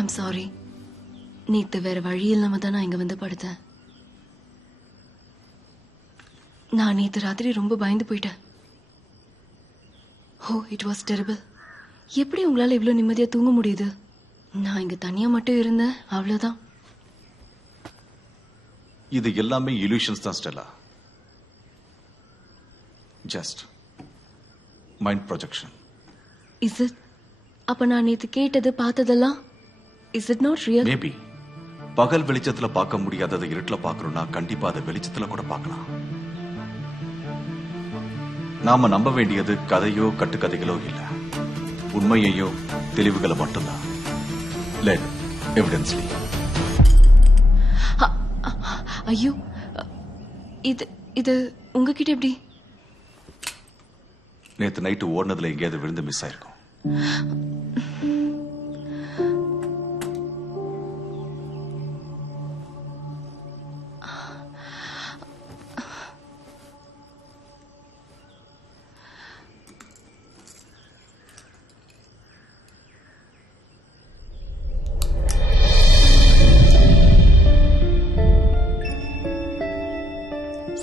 I'm sorry. நேத்து வேற வழி இல்லாம தான் நான் இங்க வந்து படுத்தேன். நான் நேத்து ராத்திரி ரொம்ப பயந்து போயிட்டேன். ஓ, இட் வாஸ் டெரிபிள். எப்படி உங்களால இவ்வளவு நிம்மதியா தூங்க முடியுது? நான் இங்க தனியா மட்டும் இருந்தேன், அவ்வளவுதான். இது எல்லாமே இல்யூஷன்ஸ் தான் Stella. Just mind projection. Is it? அப்ப நான் நேத்து கேட்டது பார்த்ததெல்லாம் is it not real? Maybe பகல் வெளிச்சத்துல பார்க்க முடியாததை இருட்டுல பார்க்கணும்னா கண்டிப்பா அதை வெளிச்சத்துல கூட பார்க்கலாம். நாம நம்ப வேண்டியது கதையோ கட்டுக்கதைகளோ இல்ல, உண்மையையோ தெளிவுகளை மட்டும்தான். லெட் எவிடன்ஸ் லீ. ஐயோ, இது இது உங்ககிட்ட எப்படி? நேத்து நைட்டு ஓடுனதுல எங்கேயாவது விழுந்து மிஸ் ஆயிருக்கும்.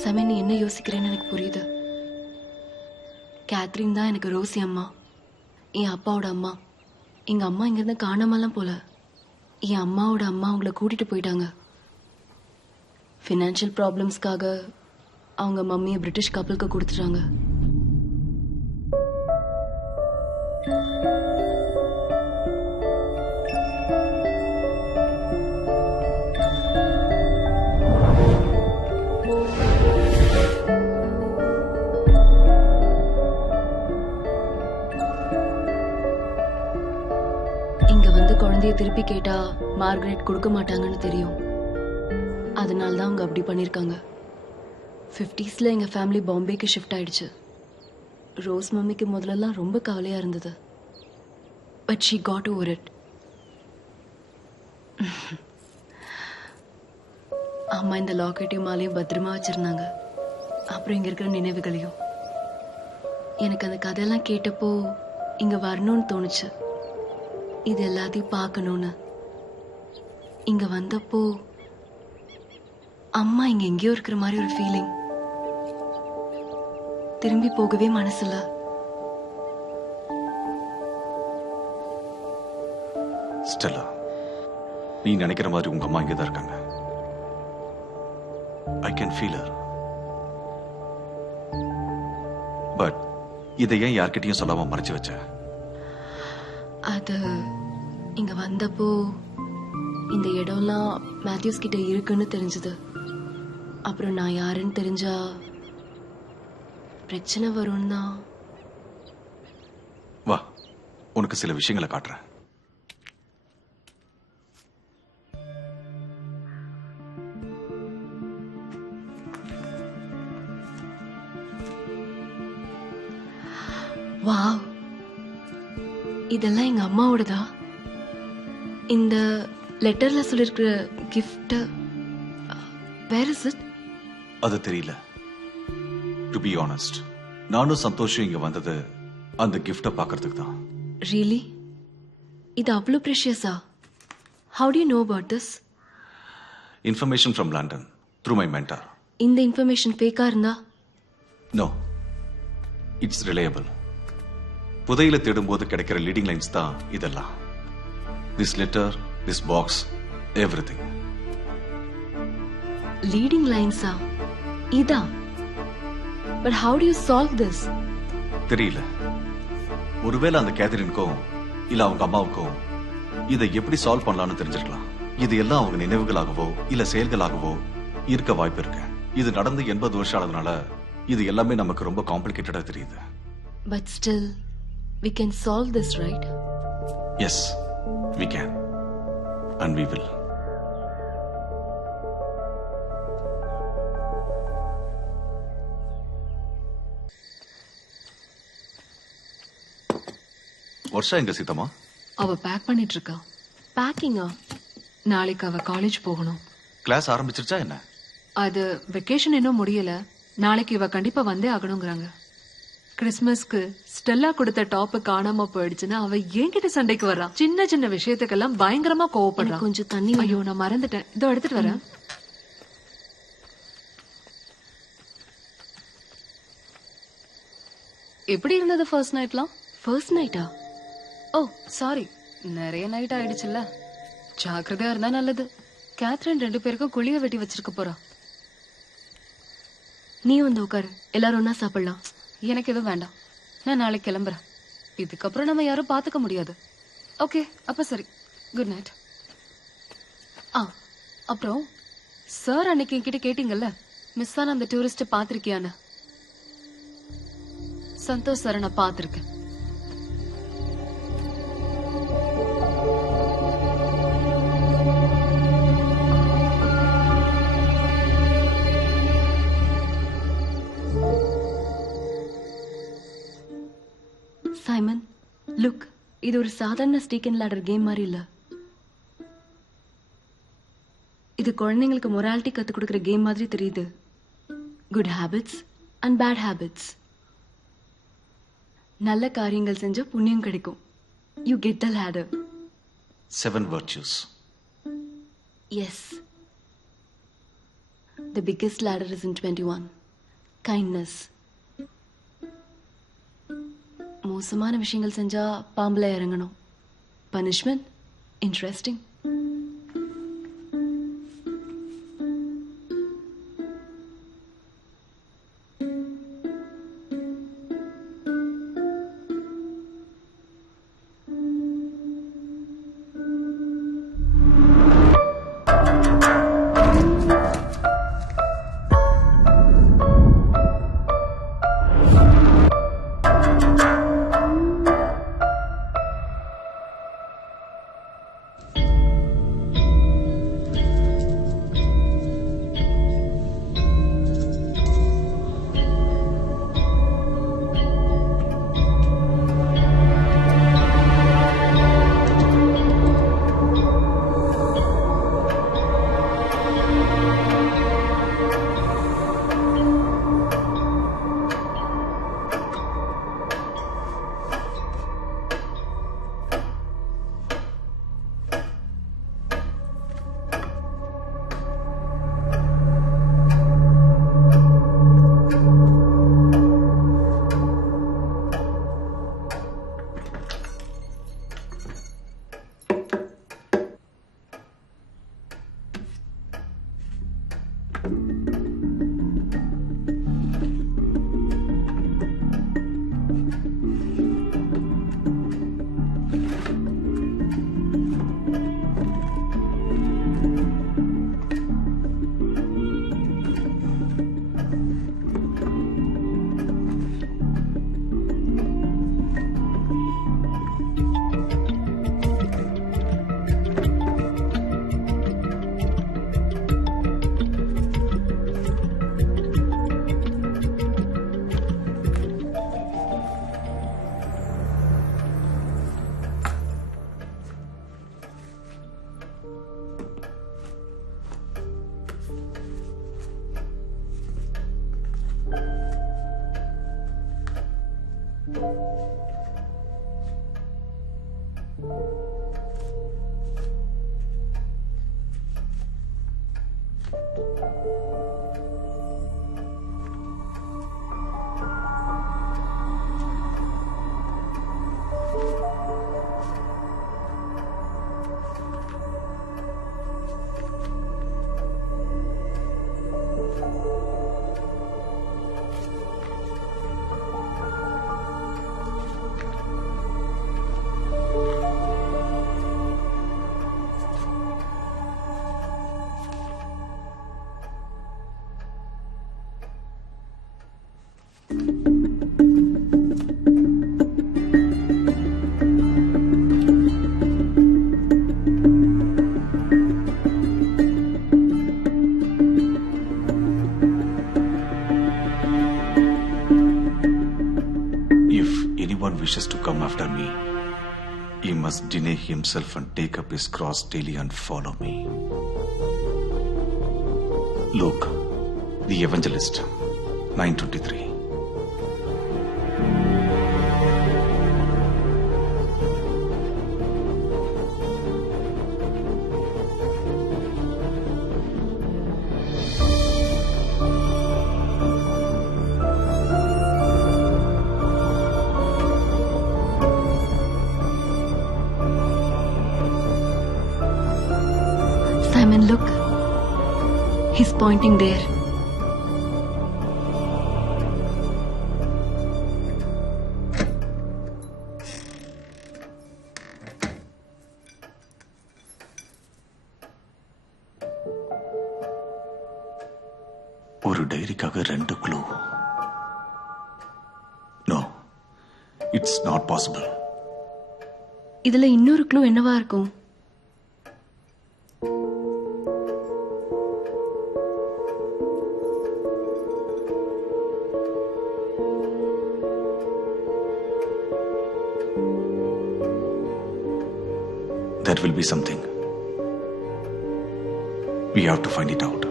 சமன், நீ என்ன யோசிக்கிறேன்னு எனக்கு புரியுது. கேத்ரின் தான் எனக்கு ரோசி அம்மா, என் அப்பாவோட அம்மா. எங்க அம்மா இங்கிருந்து காணாமலாம் போல. என் அம்மாவோட அம்மா அவங்கள கூட்டிட்டு போயிட்டாங்க. ஃபினான்ஷியல் ப்ராப்ளம்ஸ்க்காக அவங்க மம்மியை பிரிட்டிஷ் கப்பலுக்கு கொடுத்துட்டாங்க. இங்க வந்து குழந்தைய திருப்பி கேட்டா மார்கரெட் கொடுக்க மாட்டாங்கன்னு தெரியும். அதனால தான் அவங்க அப்படி பண்ணிருக்காங்க. 50ஸ்ல எங்க ஃபேமிலி பாம்பேக்கு ஷிஃப்ட் ஆயிடுச்சு. ரோஸ் மம்மிக்கு முதல்லலாம் ரொம்ப கவலையா இருந்தது. But she got over it. அம்மா இந்த லாக்கெட்டையும் மாலையும் பத்திரமா வச்சிருந்தாங்க. அப்புறம் இங்க இருக்கிற நினைவுகளையும். எனக்கு அந்த கதையெல்லாம் கேட்டப்போ இங்க வரணும்னு தோணுச்சு. இது எல்லாத்தையும் பார்க்கணும்னு. இங்க வந்தப்போ அம்மா இங்க எங்கேயோ இருக்கிற மாதிரி ஒரு ஃபீலிங். திரும்பி போகவே மனசுல. ஸ்டெல்லா, நீ நினைக்கிற மாதிரி உங்க அம்மா இங்கதான் இருக்காங்க. I can feel her. But இதை ஏன் யார்கிட்டயும் சொல்லாம மறைச்சு வச்ச? அது இங்க வந்தப்போ இந்த இடம்லாம் மேத்யூஸ் கிட்ட இருக்குன்னு தெரிஞ்சது. அப்புறம் நான் யாருன்னு தெரிஞ்சா பிரச்சனை வரும்னு தான். வா, உனக்கு சில விஷயங்களை காட்டுறேன். வாவ், இதெல்லாம் எங்க அம்மாவோடதா? இந்த லெட்டர்ல சொல்லிருக்கிற கிஃப்ட் வேர் இஸ் இட்? அது தெரியல. டு பி ஆனஸ்ட், நானும் சந்தோஷம் இங்க வந்தது அந்த கிஃப்ட பாக்குறதுக்கு தான். ரியலி? இது அவ்வளவு ப்ரெஷியஸா? How do you know about this? Information from London through my mentor. இந்த இன்ஃபர்மேஷன் ஃபேக்கா இருந்தா? No, it's reliable. புதையில தேடும்போது கிடைக்கிற லீடிங் லைன்ஸ் தான் இதெல்லாம். This letter, this box, everything. Leading லைன்ஸா? இதா? But how do you solve this? தெரியல. ஒருவேளை அந்த கேத்ரினுக்கும் இல்ல அவங்க அம்மாவுக்கும் இதை எப்படி சால்வ் பண்ணலாம்னு தெரிஞ்சிருக்கலாம். இது எல்லாம் அவங்க நினைவுகளாகவோ இல்ல செயல்களாகவோ இருக்க வாய்ப்பு இருக்கு. இது நடந்து 80 வருஷம் ஆனதுனால இது எல்லாமே நமக்கு ரொம்ப காம்ப்ளிகேட்டடா தெரியுது. But still we can solve this, right? Yes, we can. And we will. வருஷா எங்க சீதம்மா? அவ பேக் பண்ணிட்டு இருக்கா. பேக்கிங்கா? நாளைக்கு அவ காலேஜ் போகணும். கிளாஸ் ஆரம்பிச்சிருச்சா என்ன? அது வெக்கேஷன் இன்னும் முடியல. நாளைக்கு இவ கண்டிப்பா வந்தே ஆகணுங்கிறாங்க. கிறிஸ்மஸ்க்கு ஸ்டெல்லா கொடுத்த டாப் காணாம போயிடுச்சுன்னா அவ என்கிட்ட சண்டைக்கு வர்றா. சின்ன சின்ன விஷயத்துக்கெல்லாம் பயங்கரமா கோவப்படுறா. கொஞ்சம் தண்ணி ஐயோ நான் மறந்துட்டேன், இதோ எடுத்துட்டு வரேன். எப்படி இருந்தது ஃபர்ஸ்ட் நைட்லாம்? ஃபர்ஸ்ட் நைட்டா? ஓ சாரி, நிறைய நைட் ஆயிடுச்சுல்ல. ஜாக்கிரதையா இருந்தா நல்லது. கேத்ரின் 2 பேருக்கும் குழிய வெட்டி வச்சிருக்க போறா. நீ வந்து உட்காரு, எல்லாரும் ஒன்னா சாப்பிடலாம். எனக்கு எதுவும் வேண்டாம், நான் நாளைக்கு கிளம்புறேன். இதுக்கப்புறம் நம்ம யாரும் பாத்துக்க முடியாது. ஓகே அப்ப சரி, குட் நைட். அப்புறம் சார் அன்னைக்கு என்கிட்ட கேட்டீங்கல்ல, மிஸ் ஆன அந்த டூரிஸ்ட் பாத்திருக்கியான்னு. சந்தோஷ் சார் நான் பாத்திருக்கேன். சைமன், லுக், இது ஒரு சாதாரண ஸ்டீக் அண்ட் லேடர் கேம் மாதிரி இல்ல. இது குழந்தைங்களுக்கு மொராலிட்டி கத்து கொடுக்கிற கேம் மாதிரி தெரியுது. Good habits and bad habits. நல்ல காரியங்கள் செஞ்சா புண்ணியம் கிடைக்கும். You get the ladder. 7 virtues. Yes. The biggest ladder is in 21. Kindness. மோசமான விஷயங்கள் செஞ்சா பாம்புல இறங்கணும். Punishment interesting. Wishes to come after me, he must deny himself and take up his cross daily and follow me. Luke, the Evangelist, 9:23. He's pointing there. ஒரு டைரிக்காக 2 clue. No, it's not possible. இதுல இன்னொரு clue என்னவா இருக்கும்? There will be something. We have to find it out.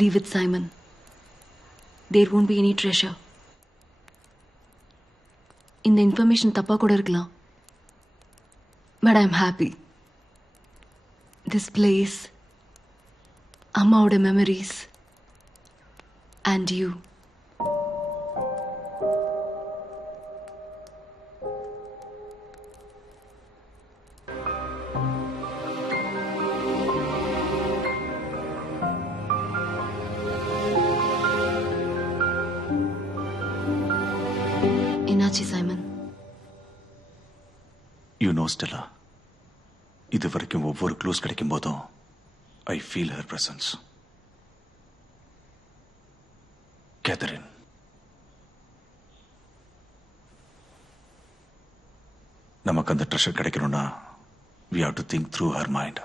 Leave it, Simon. There won't be any treasure. இந்த information தப்பா கூட இருக்கலாம். But I'm happy. This place, அம்மாவோட memories, and you. என்னாச்சு சைமன்? யூ நோ ஸ்டெல்லா, இது வரைக்கும் ஒவ்வொரு clues கிடைக்கும் போதும் I feel her presence. Catherine, நமக்கு அந்த ட்ரெஷர் கிடைக்கணும்னா we have to think through her mind.